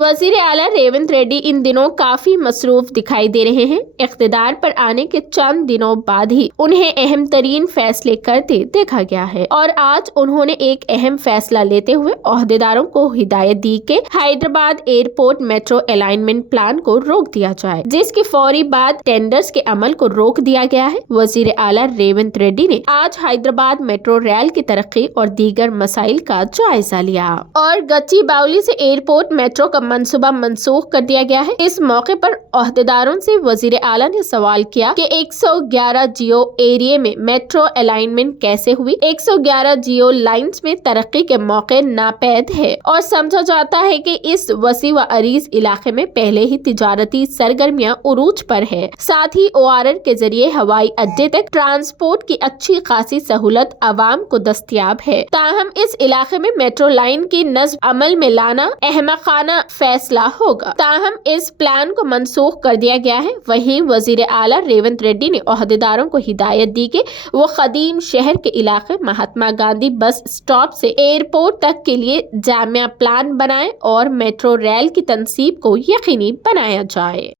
वजीर आला रेवंत रेड्डी इन दिनों काफी मसरूफ दिखाई दे रहे हैं। इख्तिदार पर आने के चंद दिनों बाद ही उन्हें अहम तरीन फैसले करते देखा गया है और आज उन्होंने एक अहम फैसला लेते हुए ओहदेदारों को हिदायत दी कि Hyderabad airport metro alignment plan को रोक दिया जाए, जिसके फौरी बाद टेंडर्स के अमल को रोक दिया गया है। वजीर आला रेवंत रेड्डी ने आज हैदराबाद मेट्रो रेल की तरक्की और दीगर मसाइल का जायजा लिया और गच्चीबावली से एयरपोर्ट मेट्रो का मंसूबा मनसूख कर दिया गया है। इस मौके पर ओहदेदारों से वजीर आला ने सवाल किया कि 111 जियो एरिया में मेट्रो अलाइनमेंट कैसे हुई। 111 जियो लाइंस में तरक्की के मौके नापैद है और समझा जाता है कि इस वसी व अरीज इलाके में पहले ही तिजारती सरगर्मियां उरूज पर है। साथ ही ORR के जरिए हवाई अड्डे तक ट्रांसपोर्ट की अच्छी खासी सहूलत आवाम को दस्तयाब है। ताहम इस इलाके में मेट्रो लाइन की नस्ब अमल में लाना अहमकाना फैसला होगा। ताहम इस प्लान को मनसूख कर दिया गया है। वहीं वजीर आला रेवंत रेड्डी ने ओहदेदारों को हिदायत दी कि वो कदीम शहर के इलाके महात्मा गांधी बस स्टॉप से एयरपोर्ट तक के लिए जामिया प्लान बनाएं और मेट्रो रेल की तनसीब को यकीनी बनाया जाए।